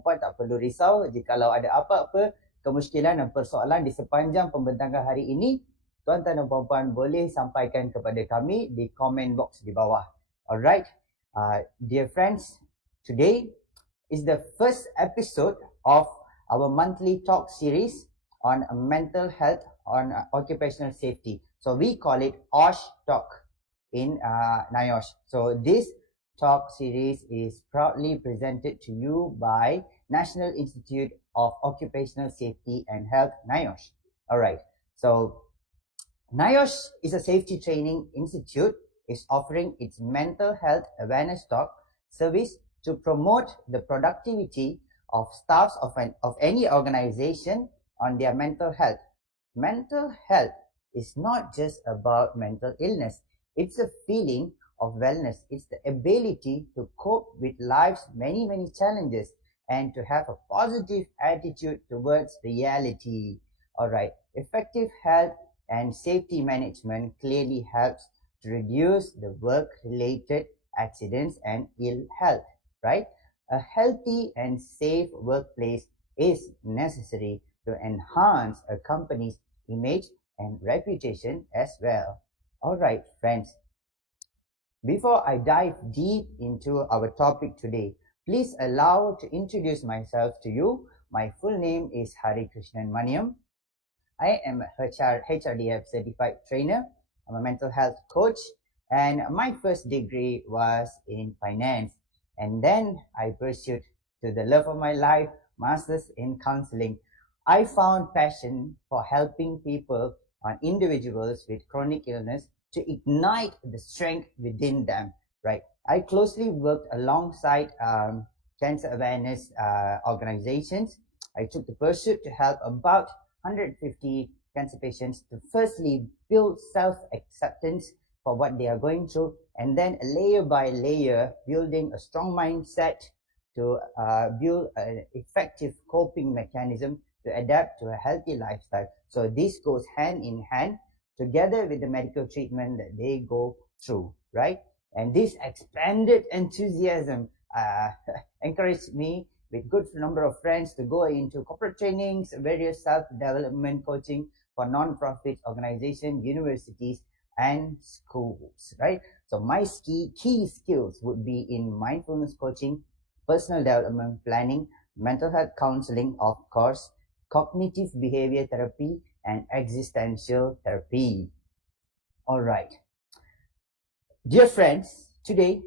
Puan tak perlu risau jikalau ada apa-apa kemusykilan dan persoalan di sepanjang pembentangan hari ini, tuan-tuan dan puan-puan boleh sampaikan kepada kami di comment box di bawah. Alright, dear friends, today is the first episode of our monthly talk series on mental health, on occupational safety. So we call it OSH talk in NIOSH. So this talk series is proudly presented to you by National Institute of Occupational Safety and Health, NIOSH. All right. So NIOSH is a safety training institute. Is offering its mental health awareness talk service to promote the productivity of staffs of any organization on their mental health. Mental health is not just about mental illness. It's a feeling of wellness. It's the ability to cope with life's many, many challenges and to have a positive attitude towards reality. All right. Effective health and safety management clearly helps to reduce the work-related accidents and ill health, right? A healthy and safe workplace is necessary to enhance a company's image and reputation as well. All right, friends. Before I dive deep into our topic today, please allow to introduce myself to you. My full name is Hari Krishnan Maniam. I am a HRDF certified trainer. I'm a mental health coach, and my first degree was in finance. And then I pursued to the love of my life, master's in counseling. I found passion for helping people and individuals with chronic illness to ignite the strength within them, right? I closely worked alongside cancer awareness organizations. I took the pursuit to help about 150 cancer patients to firstly build self-acceptance for what they are going through, and then layer by layer building a strong mindset to build an effective coping mechanism to adapt to a healthy lifestyle. So this goes hand in hand together with the medical treatment that they go through, right? And this expanded enthusiasm encouraged me with good number of friends to go into corporate trainings, various self-development coaching for non-profit organizations, universities, and schools, right? So my key skills would be in mindfulness coaching, personal development planning, mental health counseling, of course, cognitive behavior therapy, and existential therapy. All right. Dear friends, today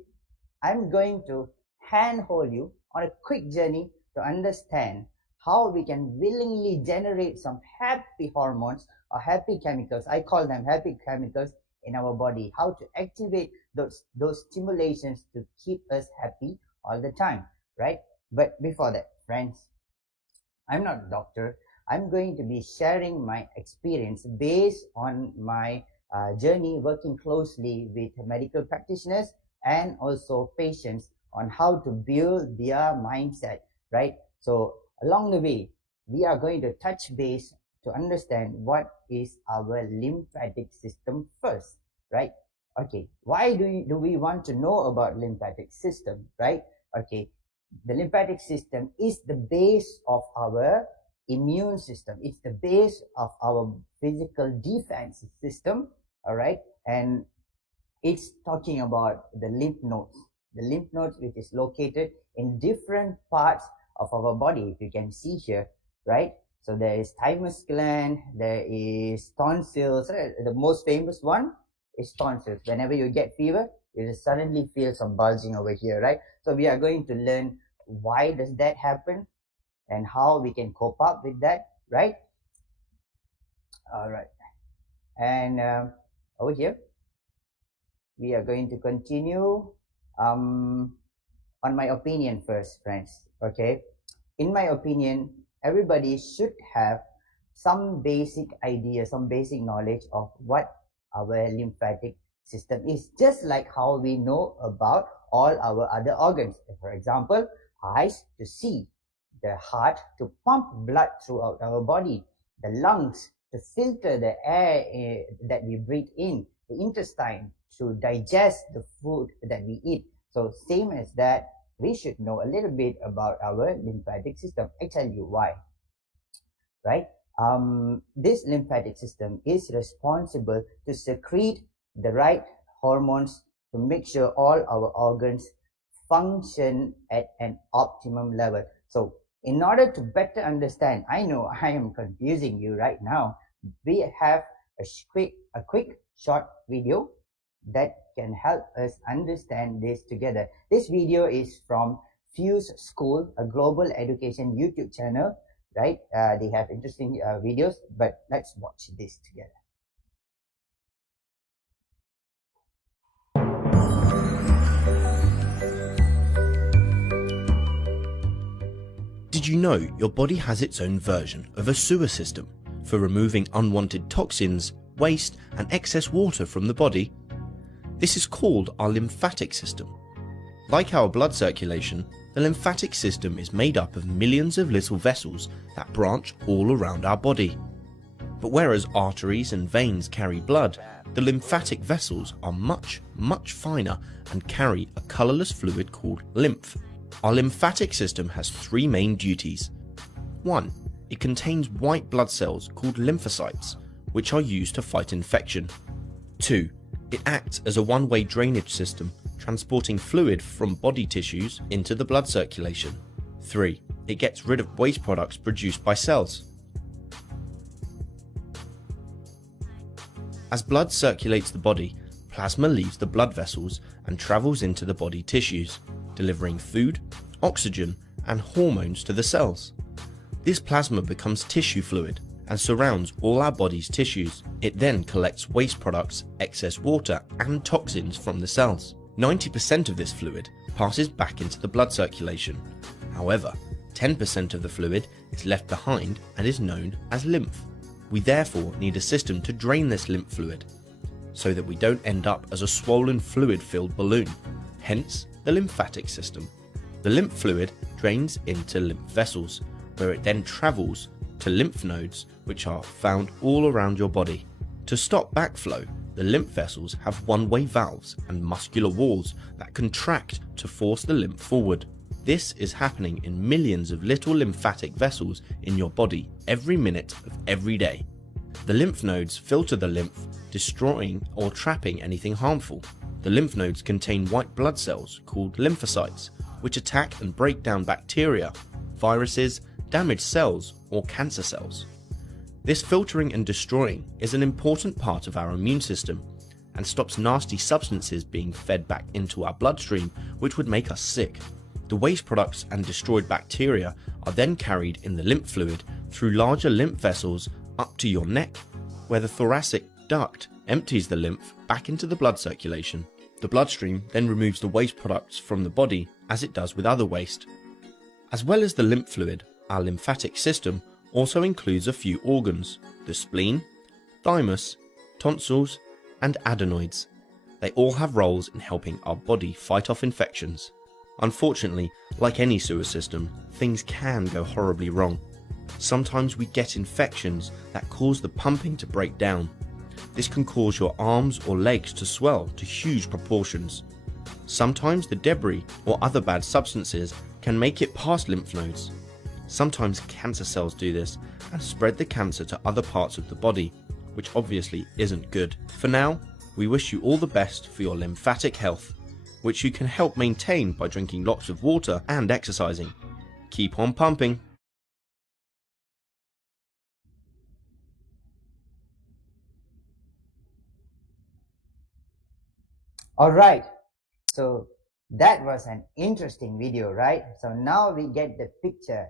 I'm going to handhold you on a quick journey to understand how we can willingly generate some happy hormones or happy chemicals. I call them happy chemicals in our body. How to activate those stimulations to keep us happy all the time, right? But before that, friends, I'm not a doctor. I'm going to be sharing my experience based on my journey working closely with medical practitioners and also patients on how to build their mindset, right? So along the way, we are going to touch base to understand what is our lymphatic system first, right? Okay, why do we want to know about lymphatic system, right? Okay, the lymphatic system is the base of our immune system. It's the base of our physical defense system, all right? And it's talking about the lymph nodes which is located in different parts of our body. If you can see here, right? So there is thymus gland, there is tonsils, right? The most famous one is tonsils. Whenever you get fever, you just suddenly feel some bulging over here, right? So we are going to learn why does that happen and how we can cope up with that, right? All right. And over here, we are going to continue on my opinion first, friends. Okay, in my opinion, everybody should have some basic idea, some basic knowledge of what our lymphatic system is, just like how we know about all our other organs. For example, eyes to see, the heart to pump blood throughout our body, the lungs to filter the air that we breathe in, the intestine to digest the food that we eat. So same as that, we should know a little bit about our lymphatic system. I tell you why, right? This lymphatic system is responsible to secrete the right hormones to make sure all our organs function at an optimum level. So in order to better understand, I know I am confusing you right now. We have a quick short video that can help us understand this together. This video is from Fuse School, a global education YouTube channel, right? They have interesting videos, but let's watch this together. Did you know your body has its own version of a sewer system for removing unwanted toxins, waste and excess water from the body? This is called our lymphatic system. Like our blood circulation, the lymphatic system is made up of millions of little vessels that branch all around our body. But whereas arteries and veins carry blood, the lymphatic vessels are much, much finer and carry a colourless fluid called lymph. Our lymphatic system has three main duties. 1. It contains white blood cells called lymphocytes, which are used to fight infection. 2. It acts as a one-way drainage system, transporting fluid from body tissues into the blood circulation. 3. It gets rid of waste products produced by cells. As blood circulates the body, plasma leaves the blood vessels and travels into the body tissues, delivering food, oxygen, and hormones to the cells. This plasma becomes tissue fluid and surrounds all our body's tissues. It then collects waste products, excess water, and toxins from the cells. 90% of this fluid passes back into the blood circulation. However, 10% of the fluid is left behind and is known as lymph. We therefore need a system to drain this lymph fluid, so that we don't end up as a swollen fluid-filled balloon, hence the lymphatic system. The lymph fluid drains into lymph vessels, where it then travels to lymph nodes, which are found all around your body. To stop backflow, the lymph vessels have one-way valves and muscular walls that contract to force the lymph forward. This is happening in millions of little lymphatic vessels in your body every minute of every day. The lymph nodes filter the lymph, destroying or trapping anything harmful. The lymph nodes contain white blood cells called lymphocytes, which attack and break down bacteria, viruses, damaged cells, or cancer cells. This filtering and destroying is an important part of our immune system and stops nasty substances being fed back into our bloodstream, which would make us sick. The waste products and destroyed bacteria are then carried in the lymph fluid through larger lymph vessels up to your neck, where the thoracic duct empties the lymph back into the blood circulation. The bloodstream then removes the waste products from the body as it does with other waste. As well as the lymph fluid, our lymphatic system also includes a few organs: the spleen, thymus, tonsils, and adenoids. They all have roles in helping our body fight off infections. Unfortunately, like any sewer system, things can go horribly wrong. Sometimes we get infections that cause the pumping to break down. This can cause your arms or legs to swell to huge proportions. Sometimes the debris or other bad substances can make it past lymph nodes. Sometimes cancer cells do this and spread the cancer to other parts of the body, which obviously isn't good. For now, we wish you all the best for your lymphatic health, which you can help maintain by drinking lots of water and exercising. Keep on pumping. All right, so that was an interesting video, right? So now we get the picture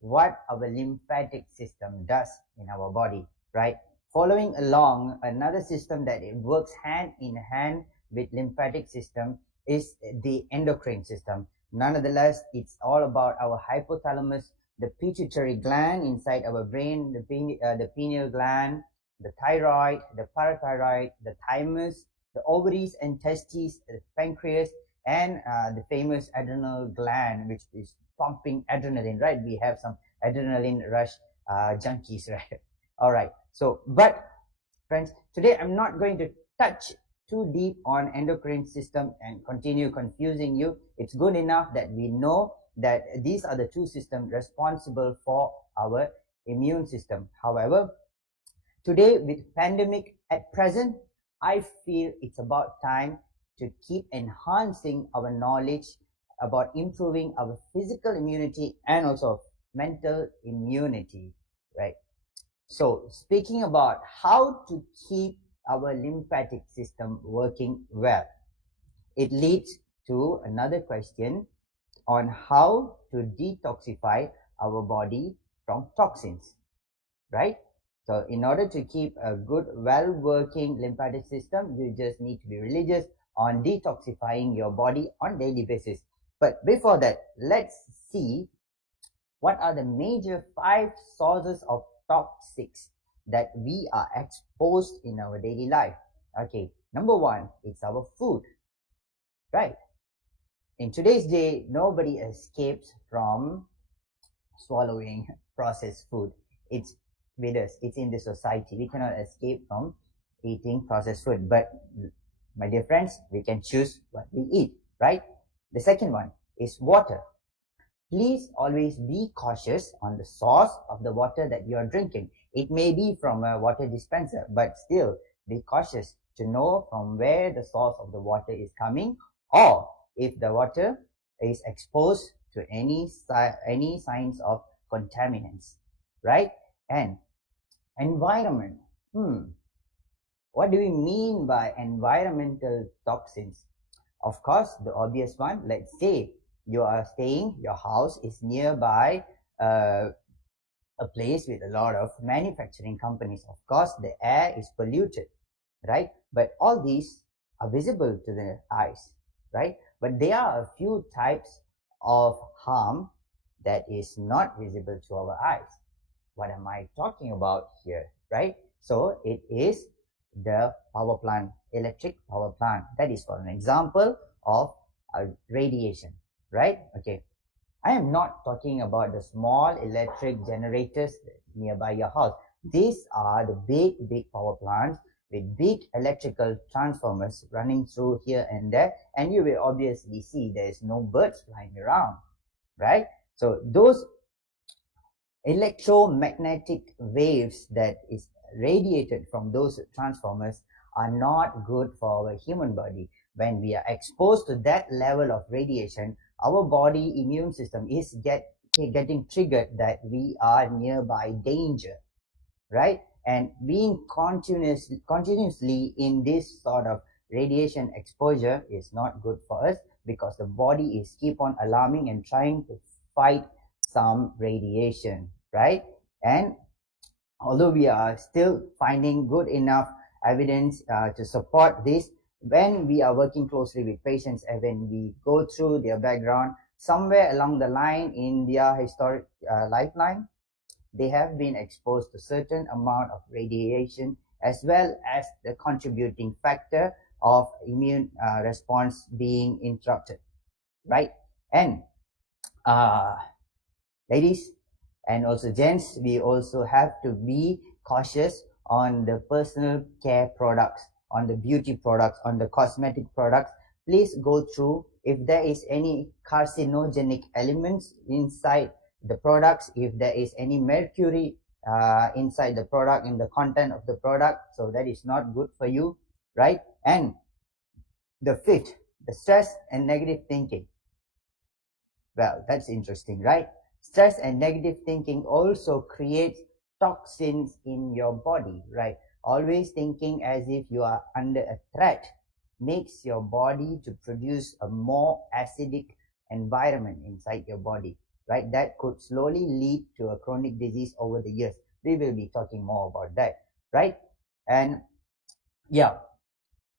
what our lymphatic system does in our body, right? Following along, another system that it works hand in hand with lymphatic system is the endocrine system. Nonetheless, it's all about our hypothalamus, the pituitary gland inside our brain, the pineal gland, the thyroid, the parathyroid, the thymus, the ovaries and testes, the pancreas, and the famous adrenal gland, which is pumping adrenaline, right? We have some adrenaline rush junkies, right? All right. So, but friends, today I'm not going to touch too deep on endocrine system and continue confusing you. It's good enough that we know that these are the two systems responsible for our immune system. However, today with pandemic at present, I feel it's about time to keep enhancing our knowledge about improving our physical immunity and also mental immunity, right? So speaking about how to keep our lymphatic system working well, it leads to another question on how to detoxify our body from toxins, right? So in order to keep a good, well-working lymphatic system, you just need to be religious on detoxifying your body on daily basis. But before that, let's see what are the major 5 sources of toxics that we are exposed in our daily life. Okay, number 1, it's our food, right? In today's day, nobody escapes from swallowing processed food. It's with us, it's in the society. We cannot escape from eating processed food. But my dear friends, we can choose what we eat, right? The second one is water. Please always be cautious on the source of the water that you are drinking. It may be from a water dispenser, but still be cautious to know from where the source of the water is coming, or if the water is exposed to any signs of contaminants, right? And environment. What do we mean by environmental toxins? Of course, the obvious one, let's say you are staying, your house is nearby a place with a lot of manufacturing companies. Of course, the air is polluted, right? But all these are visible to the eyes, right? But there are a few types of harm that is not visible to our eyes. What am I talking about here, right? So it is the power plant, electric power plant. That is for an example of radiation, right? Okay, I am not talking about the small electric generators nearby your house. These are the big power plants with big electrical transformers running through here and there, and you will obviously see there is no birds flying around, right? So those electromagnetic waves that is radiated from those transformers are not good for our human body. When we are exposed to that level of radiation, our body immune system is getting triggered that we are nearby danger, right? And being continuously in this sort of radiation exposure is not good for us, because the body is keep on alarming and trying to fight some radiation, right? And although we are still finding good enough evidence to support this, when we are working closely with patients and when we go through their background, somewhere along the line in their historic lifeline, they have been exposed to certain amount of radiation, as well as the contributing factor of immune response being interrupted, right? And ladies and also gents, we also have to be cautious on the personal care products, on the beauty products, on the cosmetic products. Please go through if there is any carcinogenic elements inside the products, if there is any mercury inside the product, in the content of the product, so that is not good for you, right? And the fifth, the stress and negative thinking. Well, that's interesting, right? Stress and negative thinking also creates toxins in your body, right? Always thinking as if you are under a threat makes your body to produce a more acidic environment inside your body, right? That could slowly lead to a chronic disease over the years. We will be talking more about that, right? And yeah,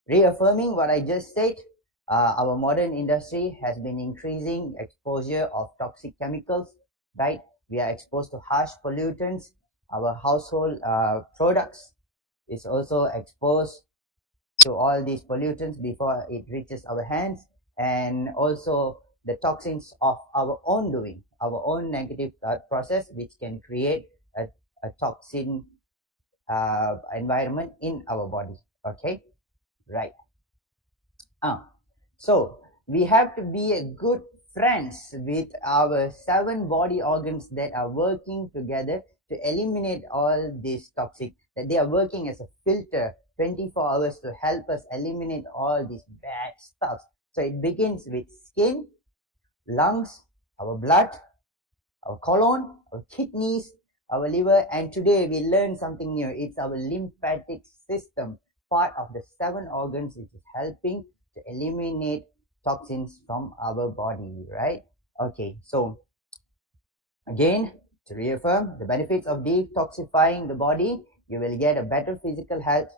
reaffirming what I just said, our modern industry has been increasing exposure of toxic chemicals, right? We are exposed to harsh pollutants. Our household products is also exposed to all these pollutants before it reaches our hands, and also the toxins of our own doing, our own negative process, which can create a toxin environment in our body. Okay, right. So we have to be a good friends with our 7 body organs that are working together to eliminate all this toxic, that they are working as a filter 24 hours to help us eliminate all these bad stuff. So it begins with skin, lungs, our blood, our colon, our kidneys, our liver, and today we learn something new. It's our lymphatic system, part of the 7 organs which is helping to eliminate toxins from our body, right? Okay, so again, to reaffirm the benefits of detoxifying the body, you will get a better physical health,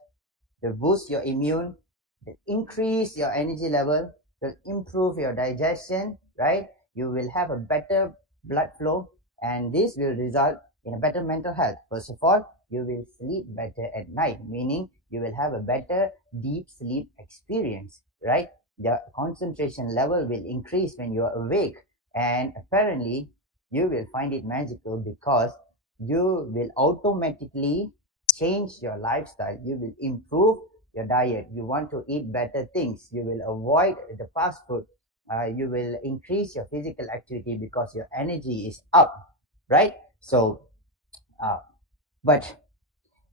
to boost your immune, to increase your energy level, to improve your digestion, right? You will have a better blood flow, and this will result in a better mental health. First of all, you will sleep better at night, meaning you will have a better deep sleep experience, right? The concentration level will increase when you are awake, and apparently you will find it magical because you will automatically change your lifestyle. You will improve your diet. You want to eat better things. You will avoid the fast food. You will increase your physical activity because your energy is up, right? So, but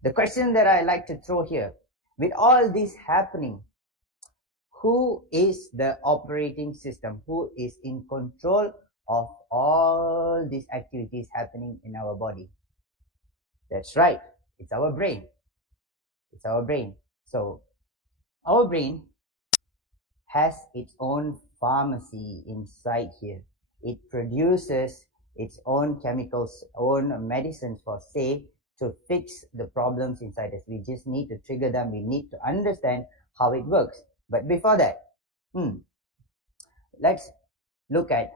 the question that I like to throw here, with all this happening, who is the operating system? Who is in control of all these activities happening in our body? That's right. It's our brain. It's our brain. So our brain has its own pharmacy inside here. It produces its own chemicals, own medicines for say to fix the problems inside us. We just need to trigger them. We need to understand how it works. But before that, let's look at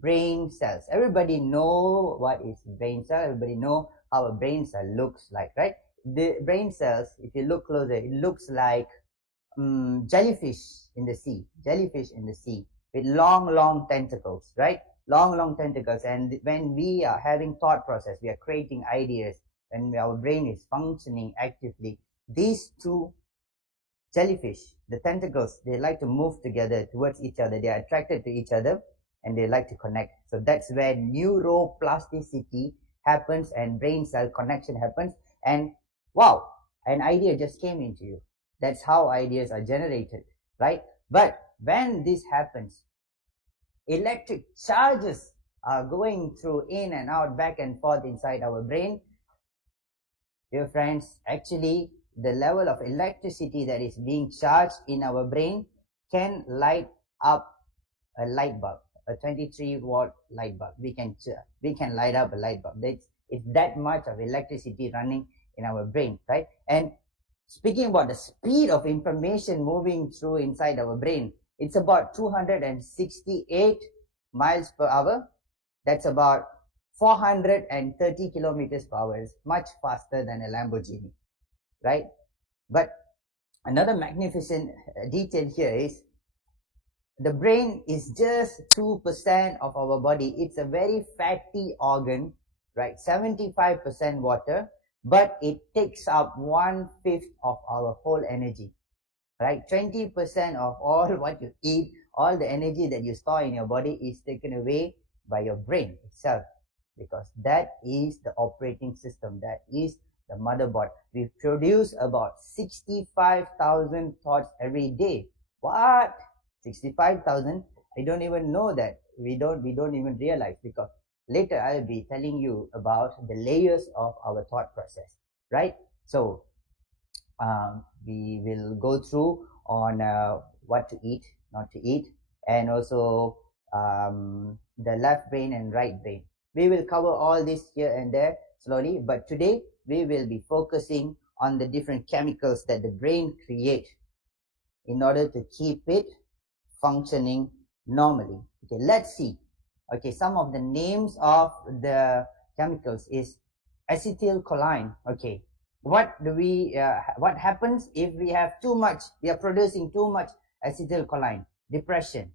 brain cells. Everybody know what is brain cell. Everybody know how a brain cell looks like, right? The brain cells, if you look closer, it looks like jellyfish in the sea. Jellyfish in the sea with long tentacles, right? Long tentacles. And when we are having thought process, we are creating ideas, when our brain is functioning actively, these two jellyfish, the tentacles, they like to move together towards each other. They are attracted to each other and they like to connect. So that's where neuroplasticity happens and brain cell connection happens. And wow, an idea just came into you. That's how ideas are generated, right? But when this happens, electric charges are going through in and out, back and forth inside our brain. Dear friends, actually, the level of electricity that is being charged in our brain can light up a light bulb, a 23-watt light bulb. We can light up a light bulb. It's that much of electricity running in our brain, right? And speaking about the speed of information moving through inside our brain, it's about 268 miles per hour. That's about 430 kilometers per hour. It's much faster than a Lamborghini, right? But another magnificent detail here is the brain is just 2% of our body. It's a very fatty organ, right? 75% water, but it takes up 1/5 of our whole energy, right? 20% of all what you eat, all the energy that you store in your body is taken away by your brain itself, because that is the operating system, that is the motherboard. We produce about 65,000 thoughts every day. What? 65,000? I don't even know that. We don't even realize, because later I'll be telling you about the layers of our thought process, right? So we will go through on what to eat, not to eat, and also the left brain and right brain. We will cover all this here and there slowly, but today we will be focusing on the different chemicals that the brain creates in order to keep it functioning normally. Okay, let's see. Okay, some of the names of the chemicals is acetylcholine. Okay, what happens if we have too much? We are producing too much acetylcholine. Depression.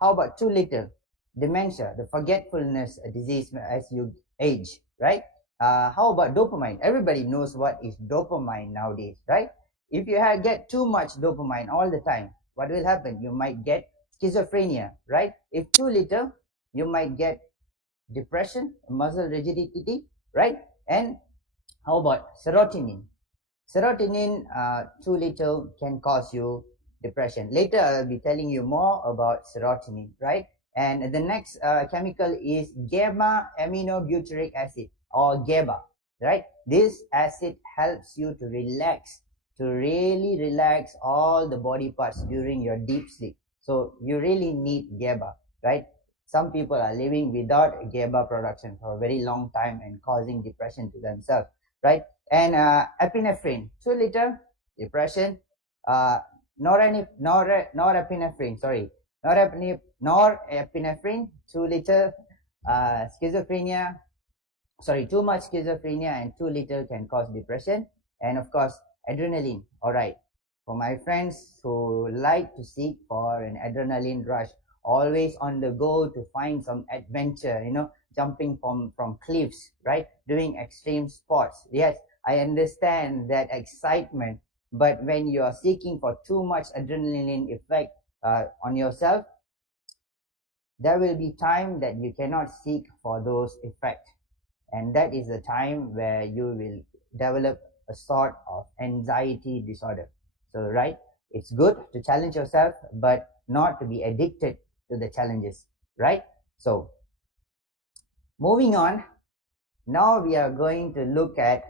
How about too little? Dementia, the forgetfulness disease as you age, right? How about dopamine? Everybody knows what is dopamine nowadays, right? If you get too much dopamine all the time, what will happen? You might get schizophrenia, right? If too little, you might get depression, muscle rigidity, right? And how about serotonin? Serotonin, too little can cause you depression. Later, I'll be telling you more about serotonin, right? And the next chemical is gamma aminobutyric acid, or GABA, right? This acid helps you to relax, to really relax all the body parts during your deep sleep. So you really need GABA, right? Some people are living without GABA production for a very long time and causing depression to themselves, right? And epinephrine, too little, depression. Norepinephrine, sorry, norepinephrine, too little, schizophrenia. Sorry, too much schizophrenia and too little can cause depression. And of course, adrenaline. All right, for my friends who like to seek for an adrenaline rush, always on the go to find some adventure, jumping from cliffs, right? Doing extreme sports. Yes, I understand that excitement, but when you are seeking for too much adrenaline effect on yourself, there will be time that you cannot seek for those effects. And that is the time where you will develop a sort of anxiety disorder. So, right, it's good to challenge yourself, but not to be addicted to the challenges, right? So, moving on, now we are going to look at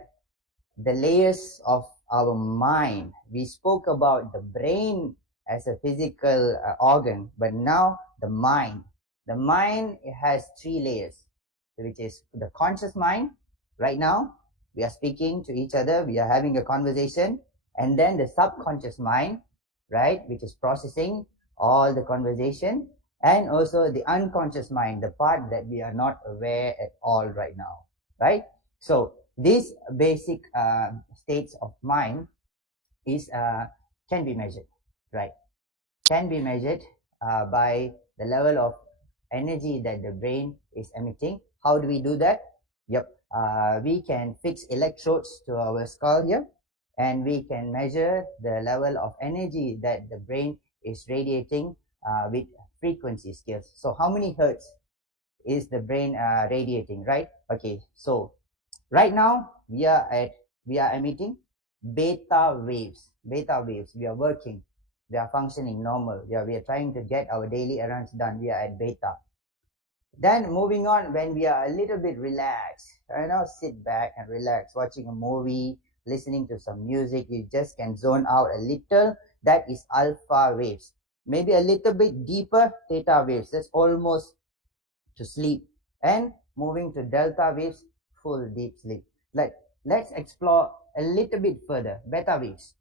the layers of our mind. We spoke about the brain as a physical organ, but now the mind. The mind has three layers, which is the conscious mind. Right now, we are speaking to each other, we are having a conversation, and then the subconscious mind, right, which is processing all the conversation, and also the unconscious mind, the part that we are not aware at all right now, right? So these basic states of mind is can be measured, right? Can be measured by the level of energy that the brain is emitting. How do we do that? Yep, we can fix electrodes to our skull here, and we can measure the level of energy that the brain is radiating with frequency scales. So how many hertz is the brain radiating, right? Okay, so right now we are emitting beta waves. Beta waves. We are working. We are functioning normal. We are trying to get our daily errands done. We are at beta. Then moving on, when we are a little bit relaxed, sit back and relax, watching a movie, listening to some music, you just can zone out a little. That is alpha waves. Maybe a little bit deeper, theta waves. That's almost to sleep. And moving to delta waves, full deep sleep. Let's explore a little bit further. Beta waves.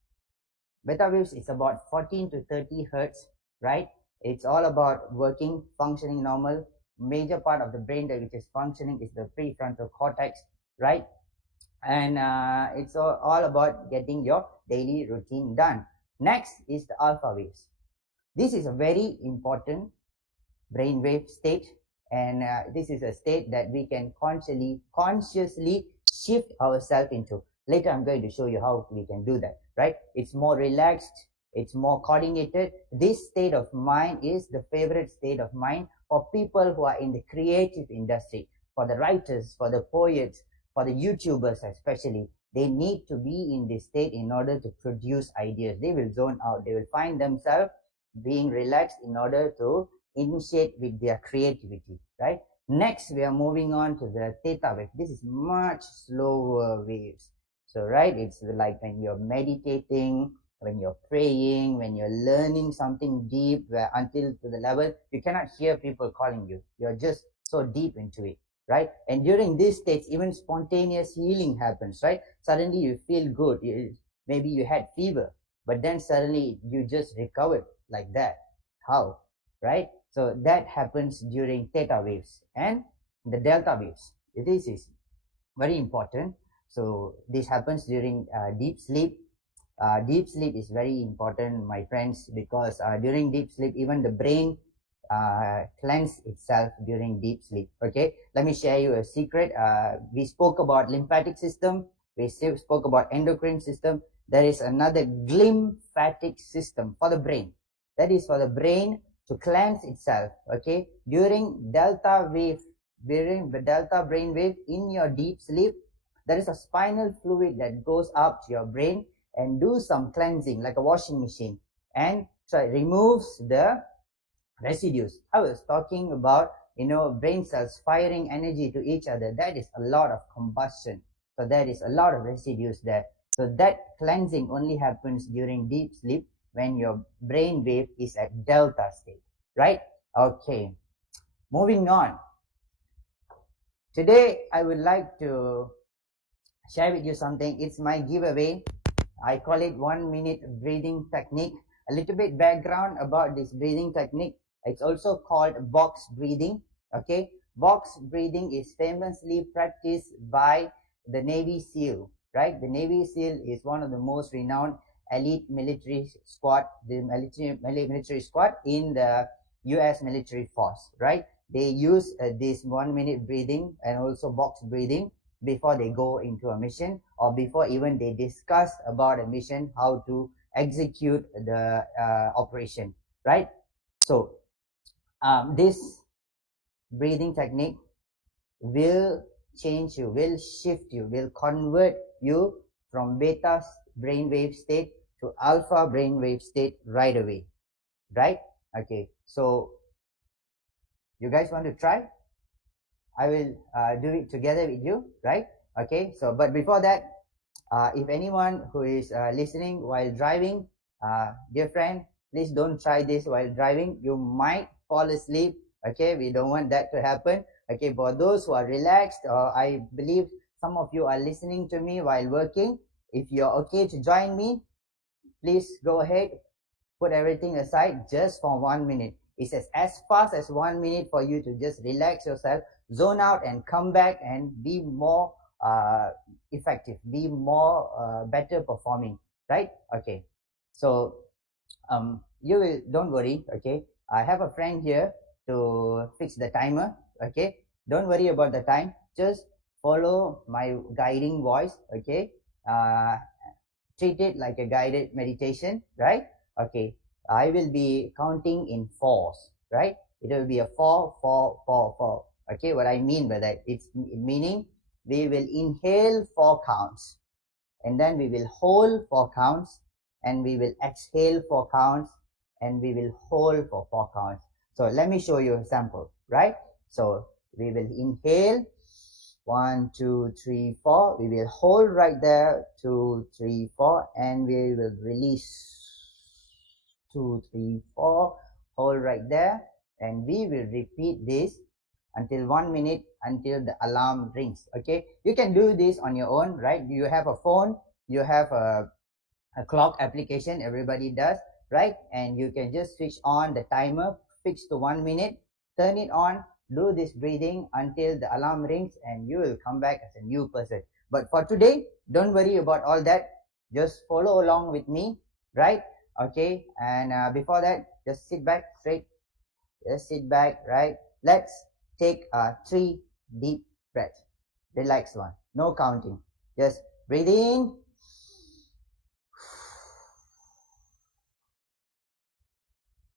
Beta waves is about 14 to 30 hertz, right? It's all about working, functioning normal. Major part of the brain that which is functioning is the prefrontal cortex, right? And it's all about getting your daily routine done. Next is the alpha waves. This is a very important brainwave state, and this is a state that we can consciously shift ourselves into. Later, I'm going to show you how we can do that, right? It's more relaxed, it's more coordinated. This state of mind is the favorite state of mind for people who are in the creative industry, for the writers, for the poets, for the YouTubers especially. They need to be in this state in order to produce ideas. They will zone out. They will find themselves being relaxed in order to initiate with their creativity, right? Next, we are moving on to the theta wave. This is much slower waves. So, right, it's like when you're meditating, when you're praying, when you're learning something deep, where until to the level you cannot hear people calling you. You're just so deep into it, right? And during these states, even spontaneous healing happens, right? Suddenly you feel good. Maybe you had fever, but then suddenly you just recovered like that. How? Right? So that happens during theta waves and the delta waves. This is very important. So this happens during deep sleep. Deep sleep is very important, my friends, because during deep sleep, even the brain cleanse itself during deep sleep. Okay, let me share you a secret. We spoke about lymphatic system. We spoke about endocrine system. There is another glymphatic system for the brain. That is for the brain to cleanse itself. Okay, during the delta brain wave in your deep sleep, there is a spinal fluid that goes up to your brain and do some cleansing like a washing machine, and so it removes the residues. I was talking about, brain cells firing energy to each other. That is a lot of combustion. So there is a lot of residues there. So that cleansing only happens during deep sleep when your brain wave is at delta state, right? Okay, moving on. Today, I would like to share with you something. It's my giveaway. I call it 1 minute breathing technique. A little bit background about this breathing technique. It's also called box breathing. Okay, box breathing is famously practiced by the Navy SEAL, right? The Navy SEAL is one of the most renowned elite military squad, the military squad in the US military force, right? They use this 1 minute breathing and also box breathing before they go into a mission, or before even they discuss about a mission, how to execute the operation, right? So this breathing technique will change you, will shift you, will convert you from beta brainwave state to alpha brainwave state right away, right? Okay, so you guys want to try? I will do it together with you, right? Okay, so but before that, if anyone who is listening while driving, dear friend, please don't try this while driving. You might fall asleep. Okay, we don't want that to happen. Okay, for those who are relaxed, I believe some of you are listening to me while working. If you're okay to join me, please go ahead, put everything aside just for 1 minute. It says as fast as 1 minute for you to just relax yourself, zone out, and come back and be more effective, be more better performing, right? Okay, so you will, don't worry. Okay, I have a friend here to fix the timer. Okay, don't worry about the time, just follow my guiding voice. Okay, treat it like a guided meditation, right? Okay, I will be counting in fours, right? It will be a 4 4 4 4. Okay, what I mean by that, it's meaning we will inhale 4 counts, and then we will hold 4 counts, and we will exhale 4 counts, and we will hold for 4 counts. So let me show you a sample, right? So we will inhale 1 2 3 4, we will hold right there 2 3 4, and we will release 2 3 4, hold right there, and we will repeat this until 1 minute, until the alarm rings. Okay, you can do this on your own, right? You have a phone, you have a clock application, everybody does, right? And you can just switch on the timer, fix to 1 minute, turn it on, do this breathing until the alarm rings, and you will come back as a new person. But for today, don't worry about all that, just follow along with me, right? Okay, and before that, just sit back straight, just sit back, right? Let's take 3 deep breaths, relax one, no counting, just breathe in,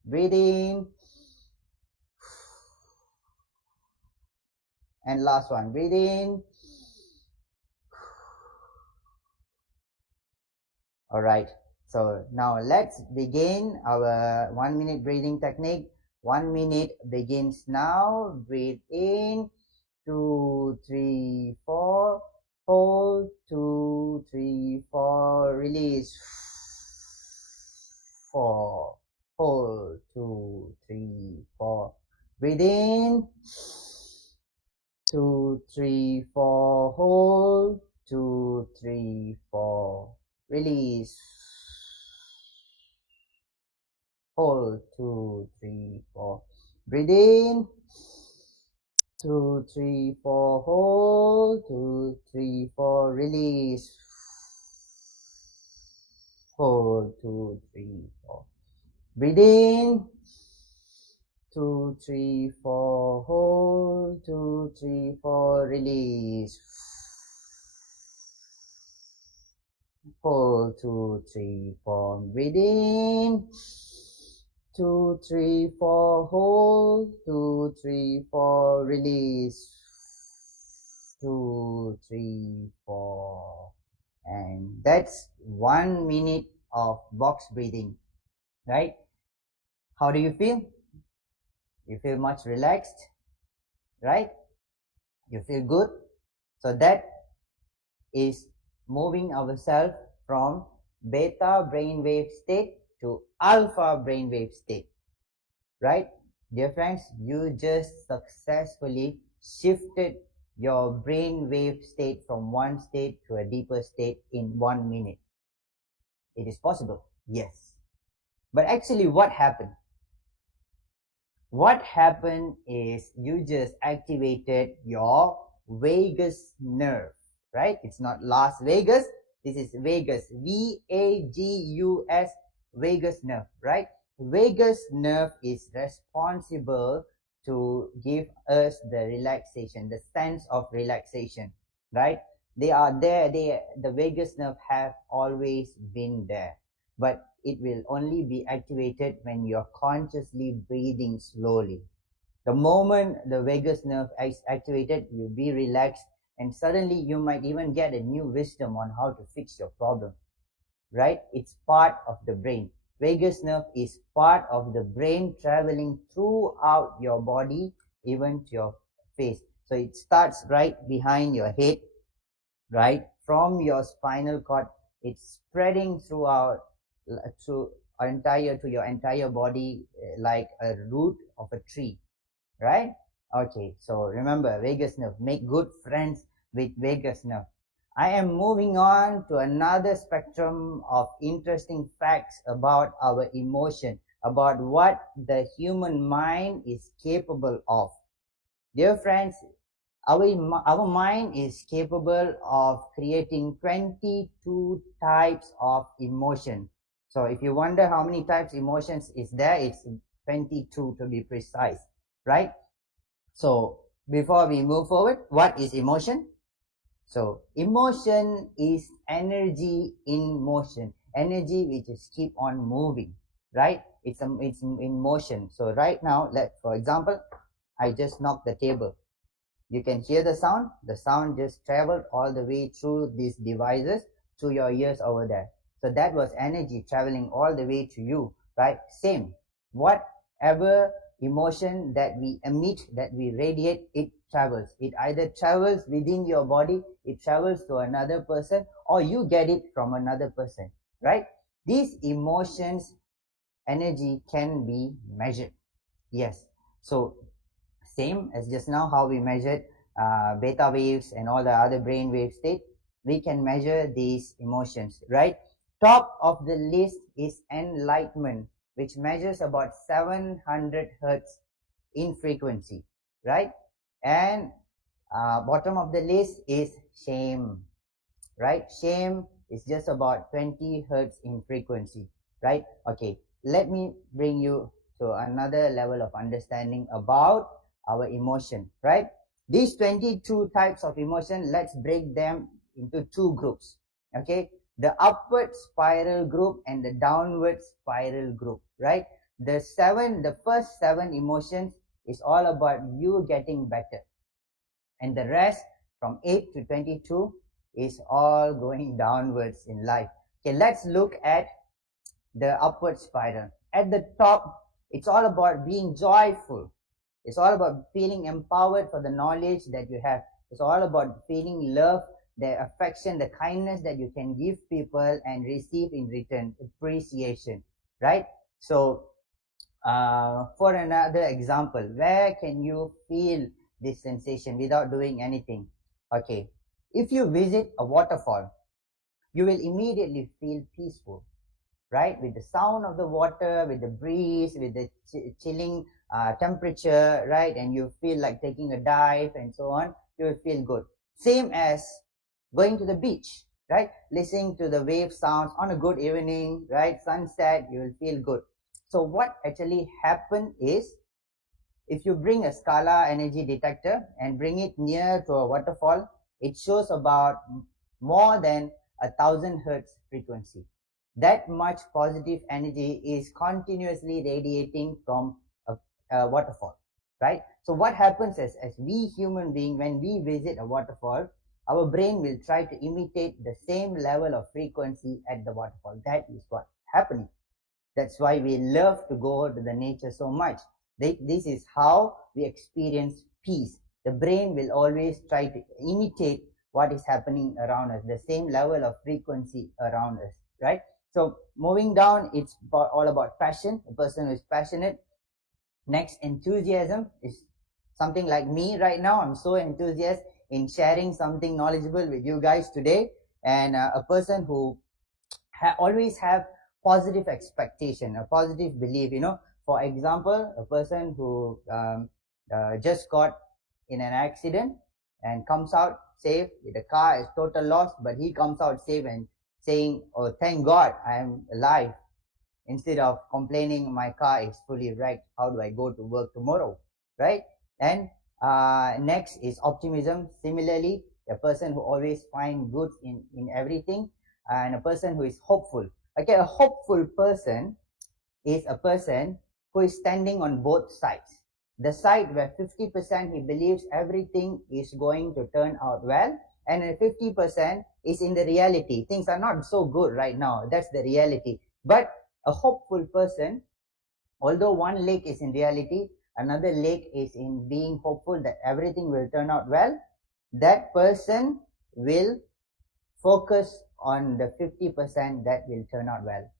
breathe in, and last one, breathe in. All right, so now let's begin our 1 minute breathing technique. 1 minute begins now. Breathe in, 2 3 4, hold, 2 3 4, release, 4, hold, 2 3 4, breathe in, 2 3 4, hold, 2 3 4, release, hold, 2 3 4, breathe in, 2 3 4, hold, 2 3 4, release, hold, 2 3 4, breathe in, 2 3 4, hold, 2 3 4, release, hold, 2 3 4, breathe in, 2, 3, 4, hold. 2, 3, 4, release. 2, 3, 4. And that's 1 minute of box breathing, right? How do you feel? You feel much relaxed, right? You feel good. So that is moving ourselves from beta brainwave state to alpha brainwave state, right? Dear friends, you just successfully shifted your brainwave state from one state to a deeper state in 1 minute. It is possible, yes. But actually what happened? What happened is you just activated your vagus nerve, right? It's not Las Vegas. This is Vagus, V-A-G-U-S, vagus nerve, right? Vagus nerve is responsible to give us the relaxation, the sense of relaxation, right? They are there. The vagus nerve have always been there, but it will only be activated when you're consciously breathing slowly. The moment the vagus nerve is activated, you'll be relaxed, and suddenly you might even get a new wisdom on how to fix your problem, right? It's part of the brain. Vagus nerve is part of the brain, traveling throughout your body, even to your face. So it starts right behind your head, right? From your spinal cord, it's spreading throughout to your entire body, like a root of a tree, right? Okay, so remember, vagus nerve, make good friends with vagus nerve. I am moving on to another spectrum of interesting facts about our emotion, about what the human mind is capable of. Dear friends, our mind is capable of creating 22 types of emotion. So if you wonder how many types emotions is there, it's 22 to be precise, right? So before we move forward, what is emotion? So emotion is energy in motion, energy which is keep on moving, right? It's in motion. So right now, for example, I just knocked the table. You can hear the sound. The sound just traveled all the way through these devices to your ears over there. So that was energy traveling all the way to you, right? Same. Whatever emotion that we emit, that we radiate, it travels. It either travels within your body, it travels to another person, or you get it from another person, right? These emotions, energy can be measured. Yes. So same as just now how we measured beta waves and all the other brain wave state, we can measure these emotions, right? Top of the list is enlightenment, which measures about 700 hertz in frequency, right? And bottom of the list is shame, right? Shame is just about 20 hertz in frequency, right? Okay, let me bring you to another level of understanding about our emotion, right? These 22 types of emotion, let's break them into two groups, okay? The upward spiral group and the downward spiral group, right? The first seven emotions is all about you getting better, and the rest from 8 to 22 is all going downwards in life. Okay, let's look at the upward spiral. At the top, it's all about being joyful. It's all about feeling empowered for the knowledge that you have. It's all about feeling love, the affection, the kindness that you can give people and receive in return, appreciation, right? So for another example, where can you feel this sensation without doing anything? Okay, if you visit a waterfall, you will immediately feel peaceful, right? With the sound of the water, with the breeze, with the chilling temperature, right? And you feel like taking a dive and so on, you will feel good. Same as going to the beach, right? Listening to the wave sounds on a good evening, right? Sunset, you will feel good. So what actually happened is, if you bring a Scala energy detector and bring it near to a waterfall, it shows about more than 1,000 hertz frequency. that much positive energy is continuously radiating from a waterfall, right? So what happens is, as we human being, when we visit a waterfall, our brain will try to imitate the same level of frequency at the waterfall. That is what's happening. That's why we love to go to the nature so much. This is how we experience peace. The brain will always try to imitate what is happening around us, the same level of frequency around us, right? So moving down, it's all about passion. A person who is passionate. Next, enthusiasm is something like me right now. I'm so enthusiastic in sharing something knowledgeable with you guys today. And a person who always have positive expectation, a positive belief. For example, a person who just got in an accident and comes out safe, the car is total loss, but he comes out safe and saying, oh, thank God I am alive, instead of complaining my car is fully wrecked, how do I go to work tomorrow, right? And next is optimism. Similarly, a person who always finds good in everything, and a person who is hopeful. Okay, a hopeful person is a person who is standing on both sides. The side where 50% he believes everything is going to turn out well, and 50% is in the reality. Things are not so good right now. That's the reality. But a hopeful person, although one leg is in reality, another leg is in being hopeful that everything will turn out well, that person will focus on the 50% that will turn out well.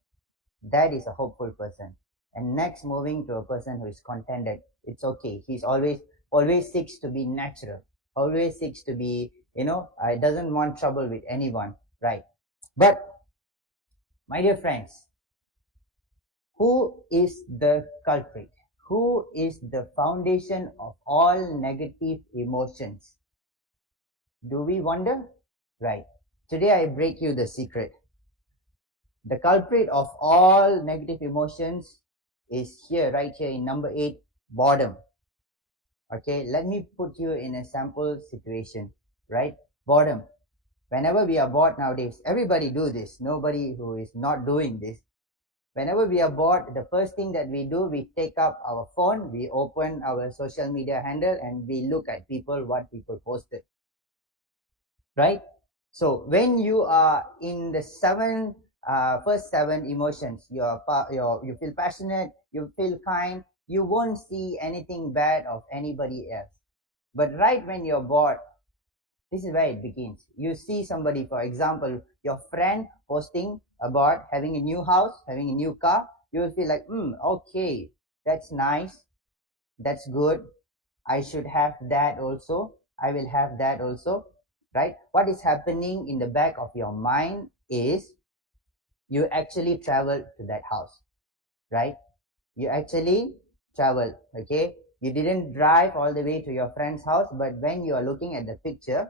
That is a hopeful person. And next, moving to a person who is contented. It's okay. He's always seeks to be natural, always seeks to be, doesn't want trouble with anyone, right? But my dear friends, who is the culprit? Who is the foundation of all negative emotions? Do we wonder? Right. Today I break you the secret. The culprit of all negative emotions is here, right here in number 8, boredom. Okay, let me put you in a sample situation, right? Boredom. Whenever we are bored nowadays, everybody do this. Nobody who is not doing this. Whenever we are bored, the first thing that we do, we take up our phone, we open our social media handle, and we look at what people posted, right? So when you are in the first 7 emotions, you feel passionate, you feel kind, you won't see anything bad of anybody else. But right when you're bored, this is where it begins. You see somebody, for example, your friend posting about having a new house, having a new car, you will feel like, okay, that's nice, that's good, I should have that also, I will have that also, right? What is happening in the back of your mind is you actually travel to that house, right? You actually travel, okay? You didn't drive all the way to your friend's house, but when you are looking at the picture,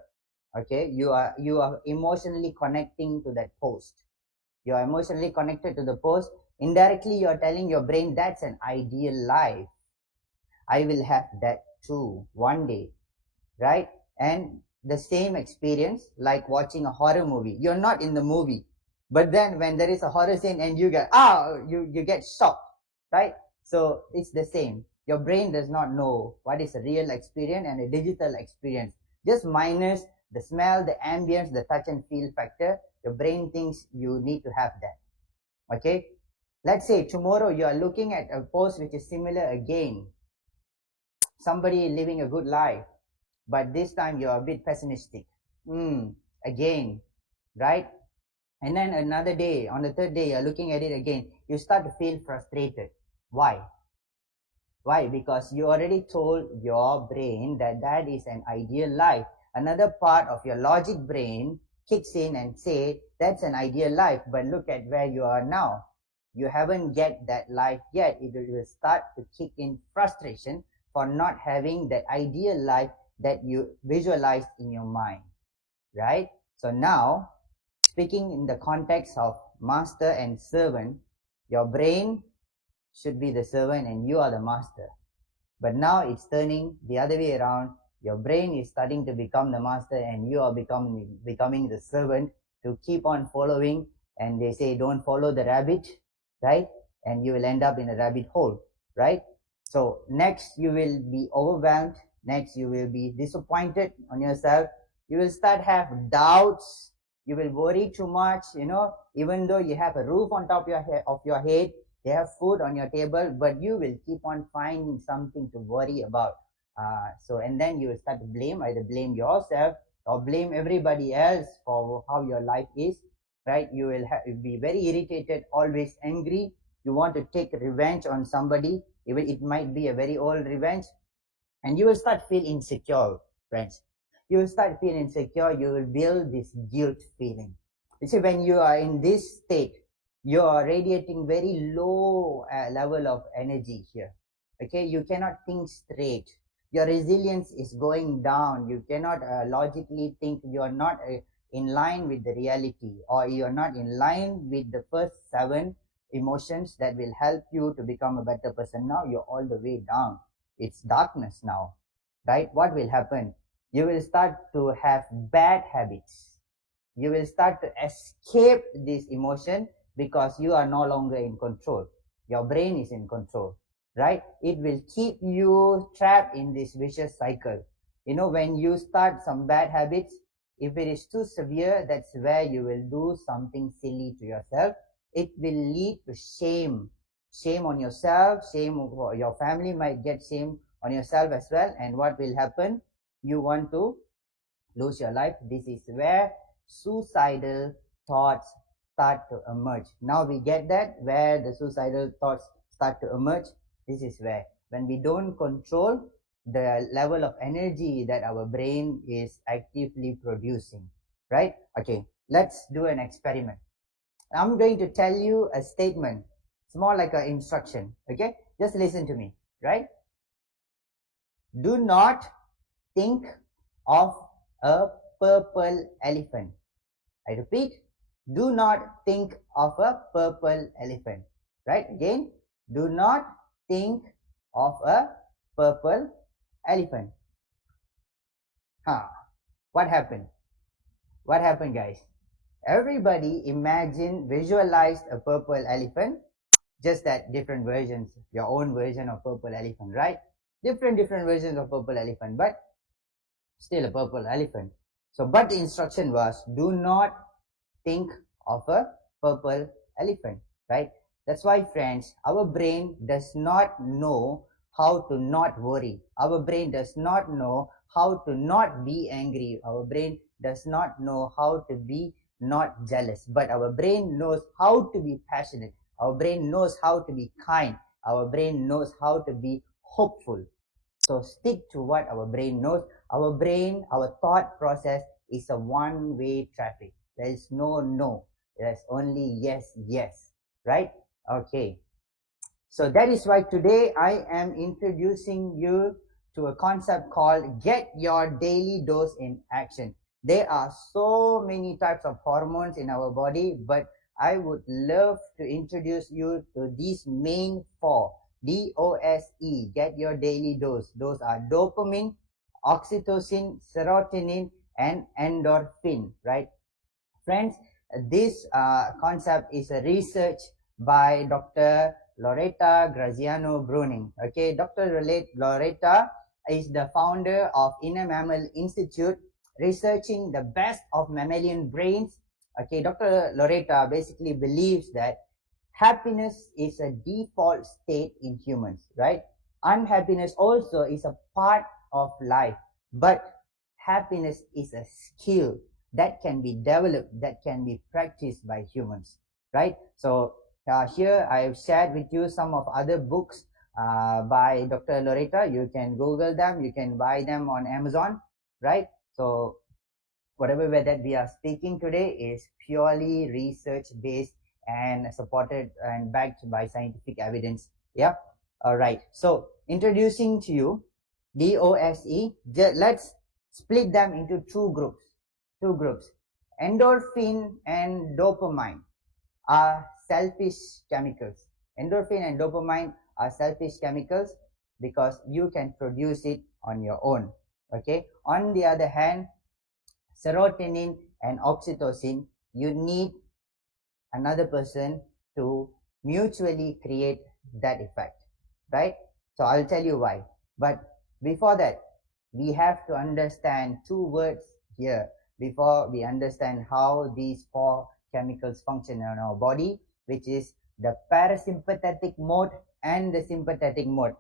okay, you are emotionally connecting to that post. You are emotionally connected to the post. Indirectly, you are telling your brain, that's an ideal life. I will have that too one day, right? And the same experience like watching a horror movie. You're not in the movie, but then when there is a horror scene and you get shocked, right? So it's the same. Your brain does not know what is a real experience and a digital experience. Just minus the smell, the ambience, the touch and feel factor, your brain thinks you need to have that. Okay? Let's say tomorrow you are looking at a post which is similar again. Somebody living a good life, but this time you're a bit pessimistic. Again, right? And then another day, on the third day, you're looking at it again. You start to feel frustrated. Why? Why? Because you already told your brain that that is an ideal life. Another part of your logic brain kicks in and say, that's an ideal life, but look at where you are now. You haven't get that life yet. It will start to kick in frustration for not having that ideal life that you visualized in your mind, right? So now, speaking in the context of master and servant, your brain should be the servant and you are the master. But now it's turning the other way around. Your brain is starting to become the master and you are becoming the servant to keep on following And they say don't follow the rabbit, right? And you will end up in a rabbit hole, right? So next you will be overwhelmed, next you will be disappointed on yourself, you will start have doubts, you will worry too much, even though you have a roof on top of your head, you have food on your table, but you will keep on finding something to worry about. And then you will start to blame, either blame yourself or blame everybody else for how your life is, right? You will be very irritated, always angry, you want to take revenge on somebody, even it might be a very old revenge, and you will start feel insecure, friends. You will start feel insecure, you will build this guilt feeling. You see, when you are in this state, you are radiating very low level of energy here. Okay, you cannot think straight, your resilience is going down, you cannot logically think, you are not in line with the reality, or you are not in line with the first 7 emotions that will help you to become a better person. Now you're all the way down, it's darkness now, right? What will happen? You will start to have bad habits, you will start to escape this emotion, because you are no longer in control, your brain is in control, right? It will keep you trapped in this vicious cycle. When you start some bad habits, if it is too severe, that's where you will do something silly to yourself. It will lead to shame on yourself, shame, your family might get shame on yourself as well. And what will happen? You want to lose your life. This is where suicidal thoughts start to emerge. Now we get that, where the suicidal thoughts start to emerge. This is where, when we don't control the level of energy that our brain is actively producing, right? Okay, let's do an experiment. I'm going to tell you a statement. It's more like an instruction, okay? Just listen to me, right? Do not think of a purple elephant. I repeat, do not think of a purple elephant, right? Again, do not think of a purple elephant. What happened? What happened, guys? Everybody imagine, visualized a purple elephant, just that different versions, your own version of purple elephant, right? Different versions of purple elephant, but still a purple elephant. So, but the instruction was, do not think of a purple elephant, right? That's why, friends, our brain does not know how to not worry. Our brain does not know how to not be angry. Our brain does not know how to be not jealous. But our brain knows how to be passionate. Our brain knows how to be kind. Our brain knows how to be hopeful. So stick to what our brain knows. Our brain, our thought process is a one-way traffic. There is no. There's only yes, right? Okay. So that is why today I am introducing you to a concept called Get Your Daily Dose in Action. There are so many types of hormones in our body, but I would love to introduce you to these main 4. DOSE, get your daily dose. Those are dopamine, oxytocin, serotonin, and endorphin, right? Friends, this concept is a research by Dr. Loretta Graziano Bruning. Okay, Dr. Loretta is the founder of Inner Mammal Institute, researching the best of mammalian brains. Okay, Dr. Loretta basically believes that happiness is a default state in humans, right? Unhappiness also is a part of life, but happiness is a skill that can be developed, that can be practiced by humans, right? So here I've shared with you some of other books by Dr. Loretta. You can Google them, you can buy them on Amazon, right? So whatever that we are speaking today is purely research based and supported and backed by scientific evidence. Yeah. All right. So introducing to you DOSE. Let's split them into two groups. Endorphin and dopamine are selfish chemicals. Endorphin and dopamine are selfish chemicals because you can produce it on your own. Okay. On the other hand, serotonin and oxytocin, you need another person to mutually create that effect, right? So I'll tell you why. But before that, we have to understand two words here before we understand how these four chemicals function in our body, which is the parasympathetic mode and the sympathetic mode.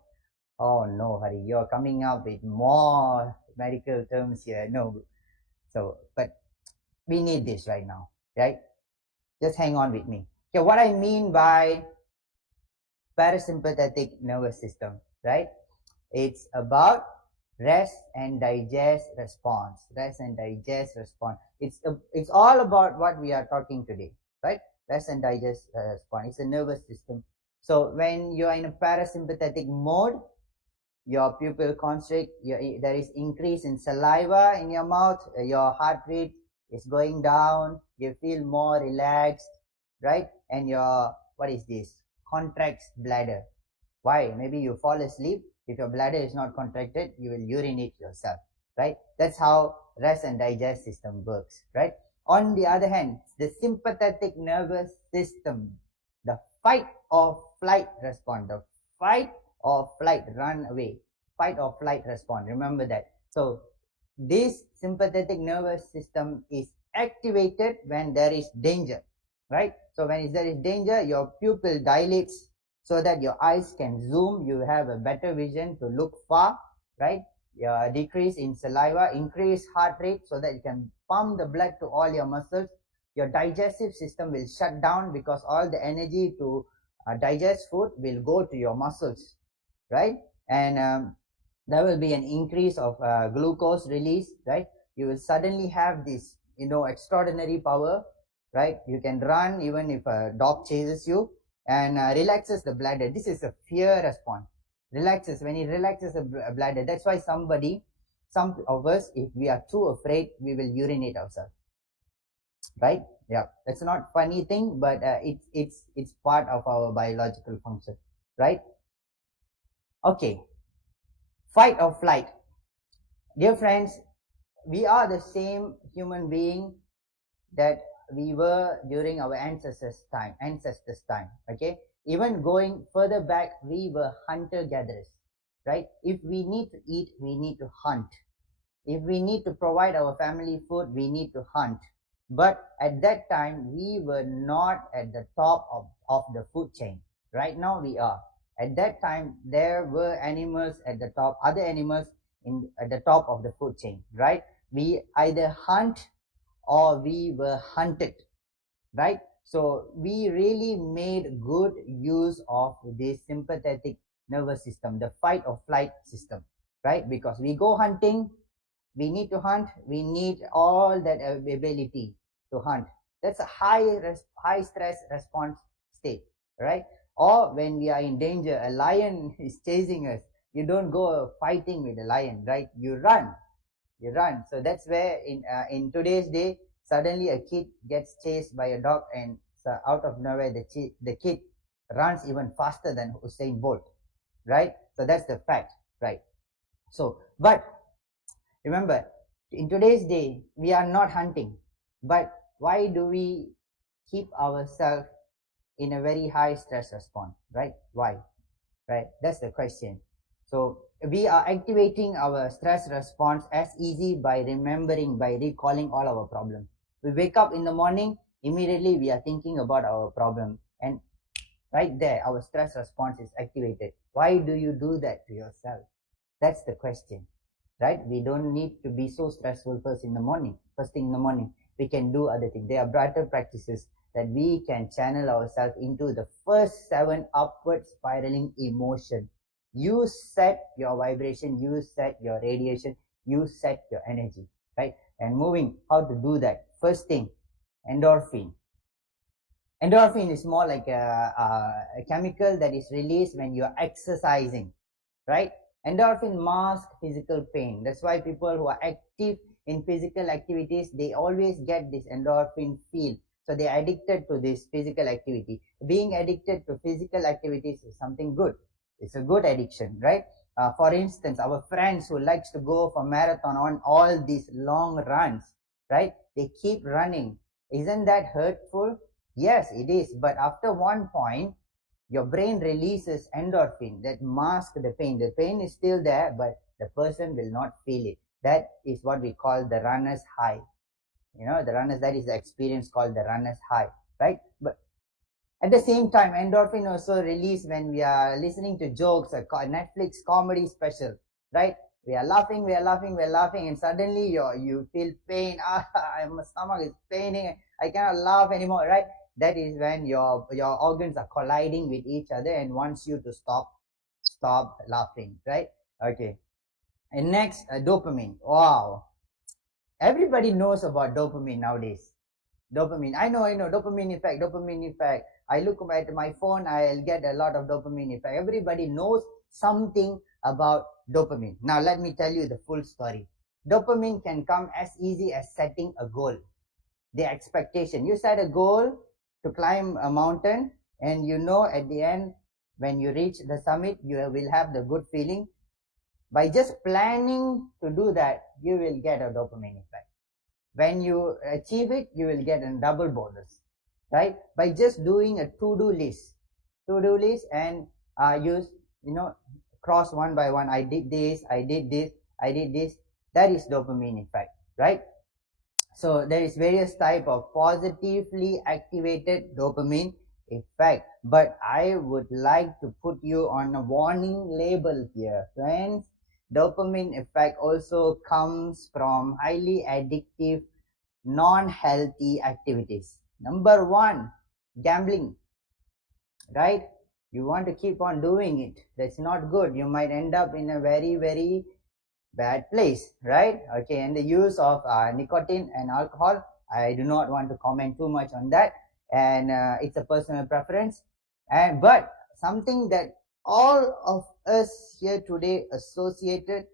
Oh no, Hari, you're coming up with more medical terms here. No. So, but we need this right now, right? Just hang on with me. Okay, what I mean by parasympathetic nervous system, right? It's about rest and digest response. Rest and digest response. It's all about what we are talking today, right? Rest and digest response. It's a nervous system. So when you are in a parasympathetic mode, your pupil constrict, there is increase in saliva in your mouth, your heart rate is going down, you feel more relaxed, right? And your, what is this? Contracts bladder. Why? Maybe you fall asleep. If your bladder is not contracted, you will urinate yourself, right? That's how rest and digest system works, right? On the other hand, the sympathetic nervous system, the fight or flight response, the fight or flight, run away, fight or flight response. Remember that. So this sympathetic nervous system is activated when there is danger, right? So when there is danger, your pupil dilates so that your eyes can zoom, you have a better vision to look far, right? Decrease in saliva, increase heart rate so that you can pump the blood to all your muscles. Your digestive system will shut down because all the energy to digest food will go to your muscles, right? And there will be an increase of glucose release, right? You will suddenly have this, extraordinary power, right? You can run even if a dog chases you, and relaxes the bladder. This is a fear response. Relaxes, when it relaxes the bladder. That's why some of us, if we are too afraid, we will urinate ourselves, right? Yeah, that's not funny thing, but it's part of our biological function, right? Okay, fight or flight. Dear friends, we are the same human being that we were during our ancestors time, okay? Even going further back, we were hunter gatherers, right? If we need to eat, we need to hunt. If we need to provide our family food, we need to hunt. But at that time, we were not at the top of the food chain. Right now we are. At that time, there were animals at the top, other animals at the top of the food chain, right? We either hunt or we were hunted, right? So we really made good use of this sympathetic nervous system, the fight or flight system, right? Because we go hunting, we need to hunt, we need all that ability to hunt. That's a high stress response state, right? Or when we are in danger, a lion is chasing us, you don't go fighting with a lion, right? You run. So that's where in today's day, suddenly a kid gets chased by a dog, and out of nowhere the kid runs even faster than Usain Bolt, right? So that's the fact, right? So, but remember, in today's day, we are not hunting. But why do we keep ourselves in a very high stress response, right? Why? Right? That's the question. So we are activating our stress response as easy by remembering, by recalling all our problems. We wake up in the morning, immediately we are thinking about our problem, and right there our stress response is activated. Why do you do that to yourself? That's the question, right? We don't need to be so stressful first thing in the morning. We can do other things. There are brighter practices that we can channel ourselves into the first 7 upward spiraling emotion. You set your vibration, you set your radiation, you set your energy, right? And moving, how to do that? First thing, endorphin. Endorphin is more like a chemical that is released when you are exercising, right? Endorphin masks physical pain. That's why people who are active in physical activities, they always get this endorphin feel. So they are addicted to this physical activity. Being addicted to physical activities is something good. It's a good addiction, right? For instance, our friends who likes to go for marathon on all these long runs, right? They keep running. Isn't that hurtful? Yes, it is. But after one point, your brain releases endorphin that mask the pain. The pain is still there, but the person will not feel it. That is what we call the runner's high. That is the experience called the runner's high, right? But at the same time, endorphin also release when we are listening to jokes, a Netflix comedy special, right? We are laughing, and suddenly you feel pain. My stomach is paining. I cannot laugh anymore, right? That is when your organs are colliding with each other and wants you to stop laughing, right? Okay. And next, dopamine. Wow, everybody knows about dopamine nowadays. Dopamine. I know. Dopamine effect. I look at my phone, I'll get a lot of dopamine effect. Everybody knows something about dopamine. Now, let me tell you the full story. Dopamine can come as easy as setting a goal. The expectation. You set a goal to climb a mountain, and at the end, when you reach the summit, you will have the good feeling. By just planning to do that, you will get a dopamine effect. When you achieve it, you will get a double bonus, right? By just doing a to-do list and cross one by one. I did this, that is dopamine effect, right? So there is various type of positively activated dopamine effect, but I would like to put you on a warning label here, friends. Dopamine effect also comes from highly addictive, non-healthy activities. Number one, gambling, right? You want to keep on doing it. That's not good. You might end up in a very, very bad place, right? Okay, and the use of nicotine and alcohol, I do not want to comment too much on that, and it's a personal preference. But something that all of us here today associated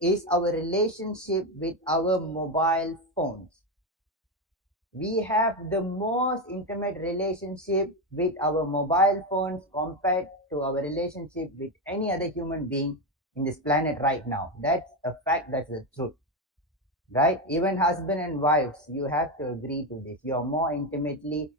is our relationship with our mobile phones. We have the most intimate relationship with our mobile phones compared to our relationship with any other human being in this planet right now. That's a fact, that's the truth, right? Even husband and wives, you have to agree to this. You're more intimately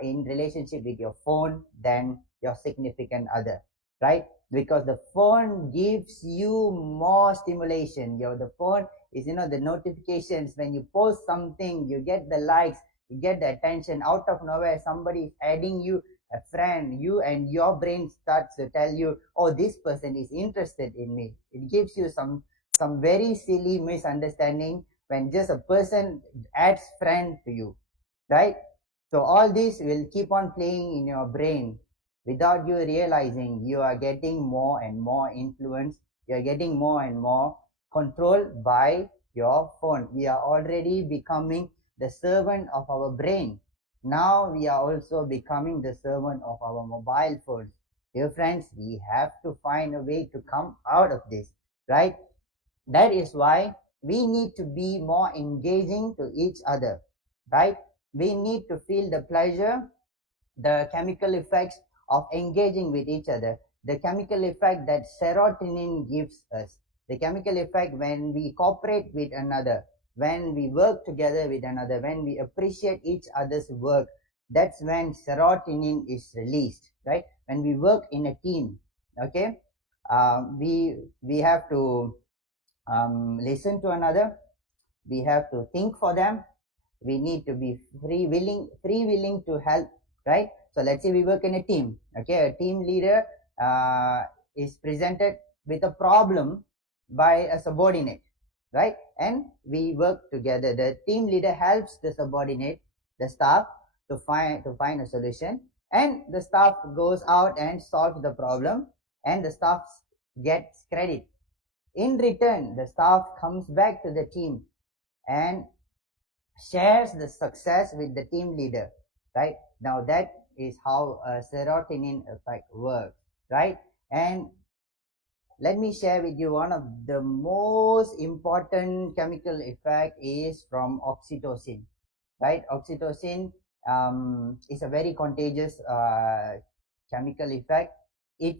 in relationship with your phone than your significant other, right? Because the phone gives you more stimulation. The phone is, the notifications. When you post something, you get the likes, you get the attention. Out of nowhere, somebody is adding you a friend, and your brain starts to tell you, oh, this person is interested in me. It gives you some very silly misunderstanding when just a person adds friend to you, right? So all this will keep on playing in your brain without you realizing. You are getting more and more influence. You are getting more and more controlled by your phone. We are already becoming the servant of our brain. Now we are also becoming the servant of our mobile phones. Dear friends, we have to find a way to come out of this, right? That is why we need to be more engaging to each other, right? We need to feel the pleasure, the chemical effects of engaging with each other, the chemical effect that serotonin gives us, the chemical effect when we cooperate with another, when we work together with another, when we appreciate each other's work. That's when serotonin is released, right? When we work in a team, okay, we have to listen to another. We have to think for them. We need to be willing to help, right? So let's say we work in a team. Okay, a team leader is presented with a problem by a subordinate, right? And we work together. The team leader helps the subordinate, the staff, to find a solution, and the staff goes out and solves the problem, and the staff gets credit. In return, the staff comes back to the team and shares the success with the team leader, right? Now that is how a serotonin effect works, right? And let me share with you one of the most important chemical effect is from oxytocin, right? Oxytocin is a very contagious chemical effect. It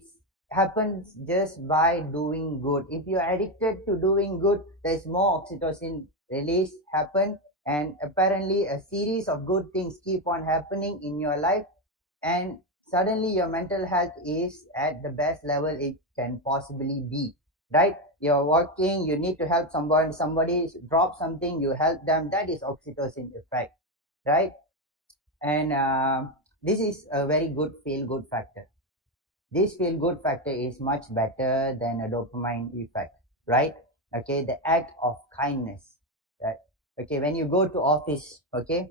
happens just by doing good. If you're addicted to doing good, there's more oxytocin release happen, and apparently a series of good things keep on happening in your life, and suddenly your mental health is at the best level it can possibly be, right? You're working, you need to help someone, somebody drop something, you help them, that is oxytocin effect, right? And this is a very good feel good factor. This feel good factor is much better than a dopamine effect, right? Okay, the act of kindness, right? Okay, when you go to office, okay,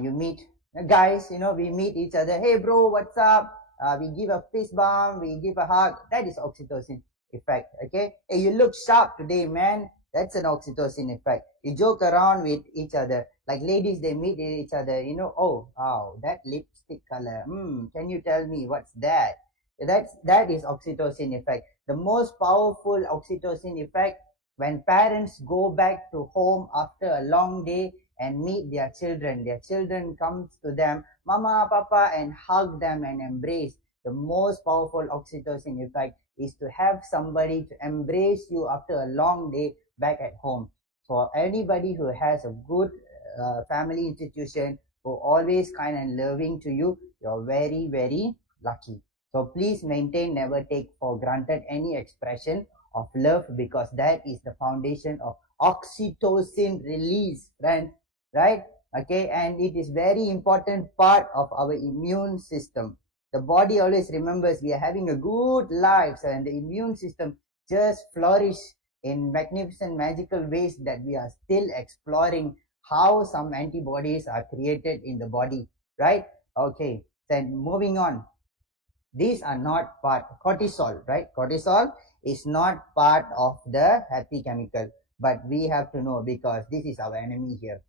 you meet guys, we meet each other, hey bro, what's up? We give a fist bump, we give a hug, that is oxytocin effect. Okay, hey, you look sharp today, man, that's an oxytocin effect. You joke around with each other, like ladies, they meet each other, oh wow, that lipstick color, can you tell me what's that? That is oxytocin effect. The most powerful oxytocin effect, when parents go back to home after a long day and meet their children comes to them, mama, papa, and hug them and embrace. The most powerful oxytocin effect is to have somebody to embrace you after a long day back at home. For anybody who has a good family institution, who always kind and loving to you, you're very, very lucky. So please maintain, never take for granted any expression of love, because that is the foundation of oxytocin release, friend, right? Okay, and it is very important part of our immune system. The body always remembers we are having a good life, and the immune system just flourish in magnificent magical ways that we are still exploring how some antibodies are created in the body, right? Okay, then moving on. These are not part cortisol, right? Cortisol is not part of the happy chemical, but we have to know, because this is our enemy here.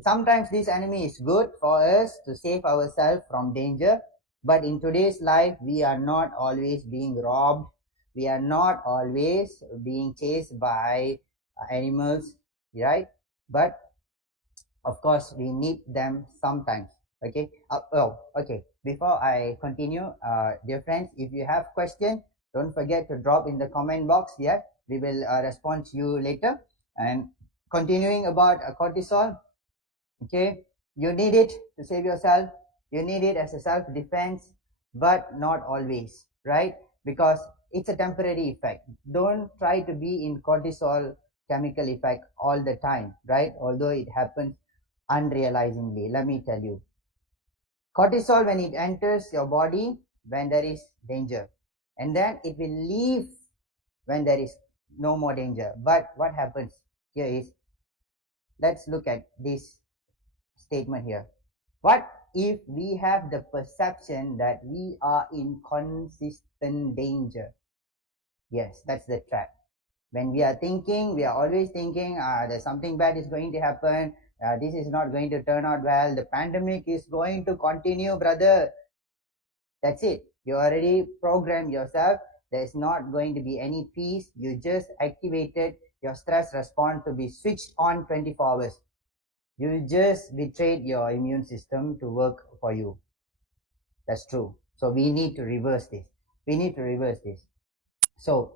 Sometimes this enemy is good for us to save ourselves from danger, but in today's life we are not always being robbed, we are not always being chased by animals, right? But of course we need them sometimes. Okay, okay, before I continue, dear friends, if you have questions, don't forget to drop in the comment box. Yeah, we will respond to you later. And continuing about cortisol, okay, you need it to save yourself, you need it as a self-defense, but not always, right? Because it's a temporary effect. Don't try to be in cortisol chemical effect all the time, right? Although it happens unrealizingly. Let me tell you, cortisol, when it enters your body when there is danger, and then it will leave when there is no more danger. But what happens here is, let's look at this statement here. What if we have the perception that we are in consistent danger? Yes, that's the trap. When we are thinking, we are always thinking, there's something bad is going to happen, this is not going to turn out well, the pandemic is going to continue, brother. That's it. You already programmed yourself. There's not going to be any peace. You just activated your stress response to be switched on 24 hours. You just betrayed your immune system to work for you. That's true. So we need to reverse this. We need to reverse this. So,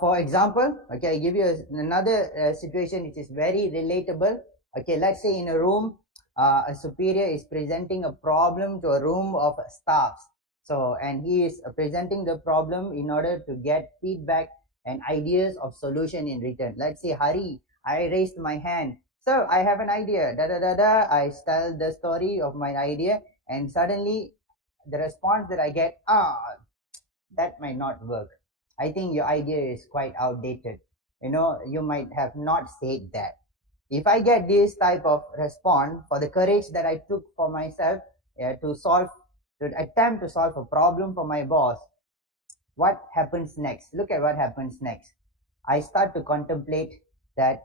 for example, okay, I give you another situation which is very relatable. Okay, let's say in a room, a superior is presenting a problem to a room of staffs. So, and he is presenting the problem in order to get feedback and ideas of solution in return. Let's say, Hari, I raised my hand. Sir, I have an idea. Da da da da. I tell the story of my idea, and suddenly the response that I get, that might not work. I think your idea is quite outdated. You might have not said that. If I get this type of response for the courage that I took for myself, to attempt to solve a problem for my boss, what happens next? Look at what happens next. I start to contemplate that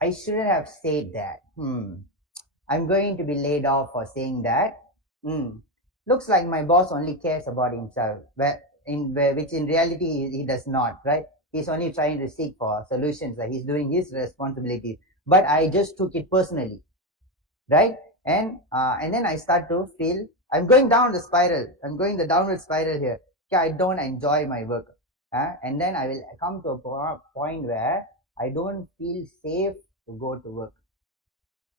I shouldn't have said that. I'm going to be laid off for saying that. Looks like my boss only cares about himself, which in reality he does not, right? He's only trying to seek for solutions, like he's doing his responsibility. But I just took it personally, right? And then I start to feel I'm going down the spiral. I'm going the downward spiral here. Okay, I don't enjoy my work, and then I will come to a point where I don't feel safe to go to work.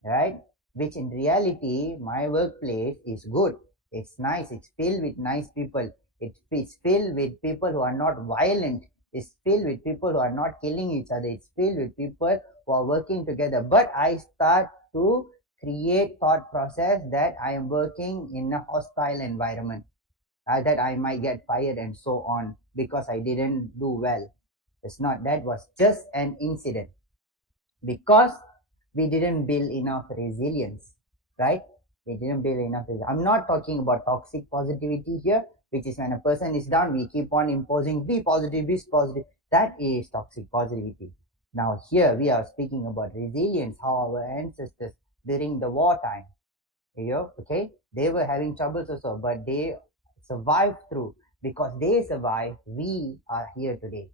right? Which in reality, my workplace is good. It's nice. It's filled with nice people. It's filled with people who are not violent. It's filled with people who are not killing each other. It's filled with people who are working together. But I start to create thought process that I am working in a hostile environment, that I might get fired and so on because I didn't do well. It's not. That was just an incident because we didn't build enough resilience, right? We didn't build enough resilience. I'm not talking about toxic positivity here, which is when a person is down, we keep on imposing, be positive, be positive. That is toxic positivity. Now here we are speaking about resilience, how our ancestors during the wartime, okay, they were having troubles also, but they survived through. Because they survived, we are here today.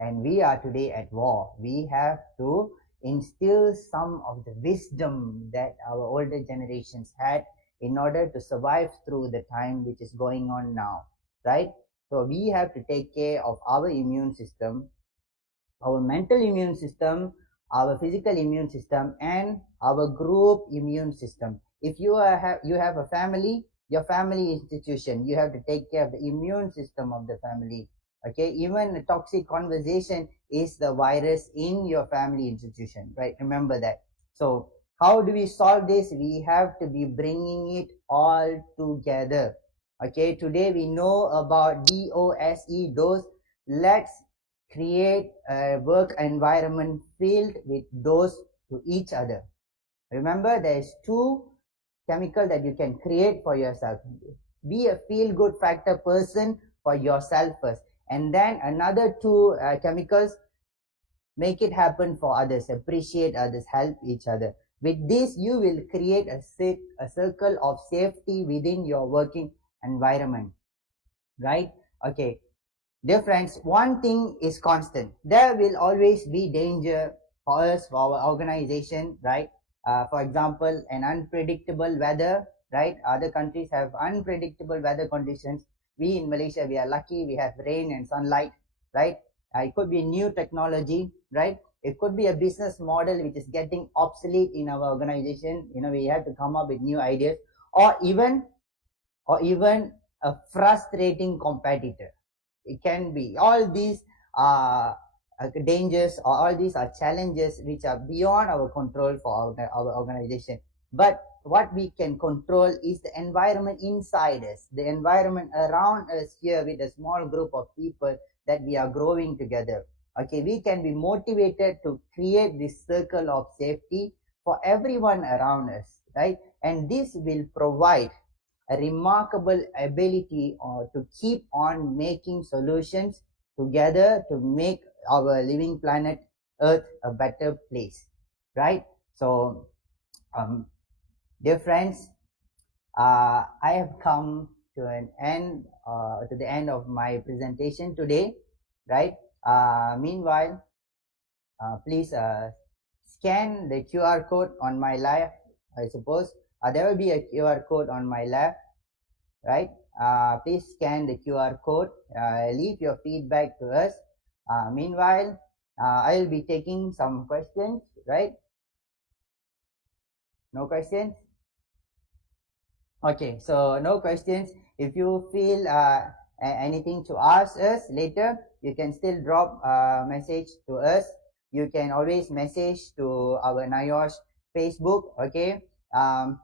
And we are today at war. We have to instill some of the wisdom that our older generations had in order to survive through the time which is going on now, right? So we have to take care of our immune system, our mental immune system, our physical immune system, and our group immune system. If you have a family, your family institution, you have to take care of the immune system of the family. Okay, even a toxic conversation is the virus in your family institution, right? Remember that. So how do we solve this? We have to be bringing it all together. Okay, today we know about DOSE, dose. Let's create a work environment filled with dose to each other. Remember, there's two chemical that you can create for yourself. Be a feel good factor person for yourself first, and then another two chemicals, make it happen for others, appreciate others, help each other. With this, you will create a circle of safety within your working environment, right? Okay. Dear friends, one thing is constant. There will always be danger for us, for our organization, right? For example, an unpredictable weather, right? Other countries have unpredictable weather conditions. We in Malaysia, we are lucky. We have rain and sunlight, right? It could be new technology, right? It could be a business model which is getting obsolete in our organization. We have to come up with new ideas, or even a frustrating competitor. It can be all these dangers, or all these are challenges which are beyond our control for our organization. But what we can control is the environment inside us, the environment around us here with a small group of people that we are growing together. Okay, we can be motivated to create this circle of safety for everyone around us, right? And this will provide a remarkable ability to keep on making solutions together to make our living planet Earth a better place, right? So, dear friends, I have come to the end of my presentation today, right? Meanwhile, please scan the QR code on my left. I suppose there will be a QR code on my left, right? Please scan the QR code, leave your feedback to us. Meanwhile, I'll be taking some questions, right? No questions? Okay, so no questions. If you feel anything to ask us later, you can still drop a message to us. You can always message to our NIOSH Facebook, okay?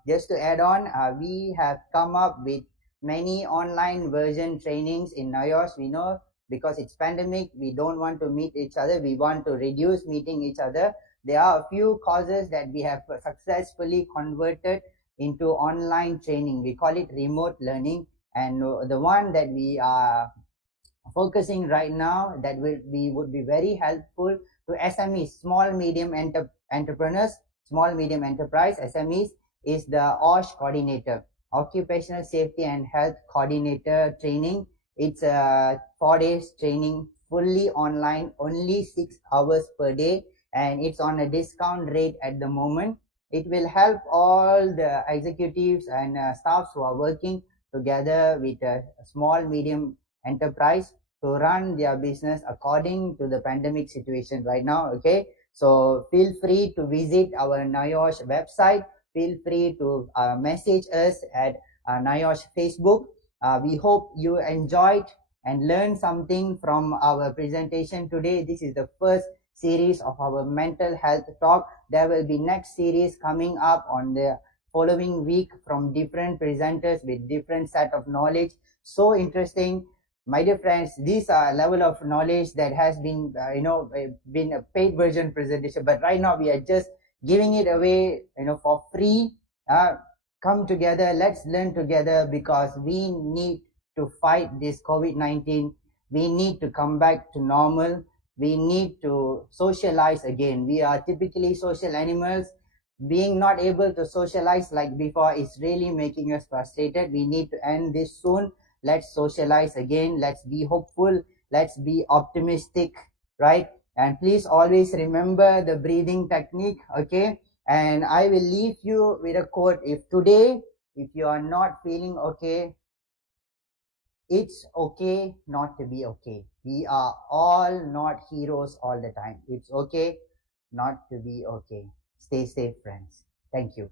Just to add on, we have come up with many online version trainings in NIOSH. We know because it's pandemic, we don't want to meet each other. We want to reduce meeting each other. There are a few courses that we have successfully converted into online training. We call it remote learning. And the one that we are focusing right now that would be very helpful to SMEs, small medium entrepreneurs, small medium enterprise SMEs, is the OSH coordinator, occupational safety and health coordinator training. It's a 4 days training, fully online, only 6 hours per day, and it's on a discount rate at the moment. It will help all the executives and staffs who are working together with a small medium enterprise to run their business according to the pandemic situation right now. Okay, So feel free to visit our NIOSH website. Feel free to message us at NIOSH Facebook. We hope you enjoyed and learned something from our presentation today. This is the first series of our mental health talk. There will be next series coming up on the following week from different presenters with different set of knowledge. So interesting. My dear friends, these are level of knowledge that has been, been a paid version presentation, but right now we are just giving it away, for free. Come together, let's learn together, because we need to fight this COVID-19. We need to come back to normal. We need to socialize again. We are typically social animals. Being not able to socialize like before is really making us frustrated. We need to end this soon. Let's socialize again. Let's be hopeful. Let's be optimistic, right? And please always remember the breathing technique, okay? And I will leave you with a quote. If you are not feeling okay, it's okay not to be okay. We are all not heroes all the time. It's okay not to be okay. Stay safe, friends. Thank you.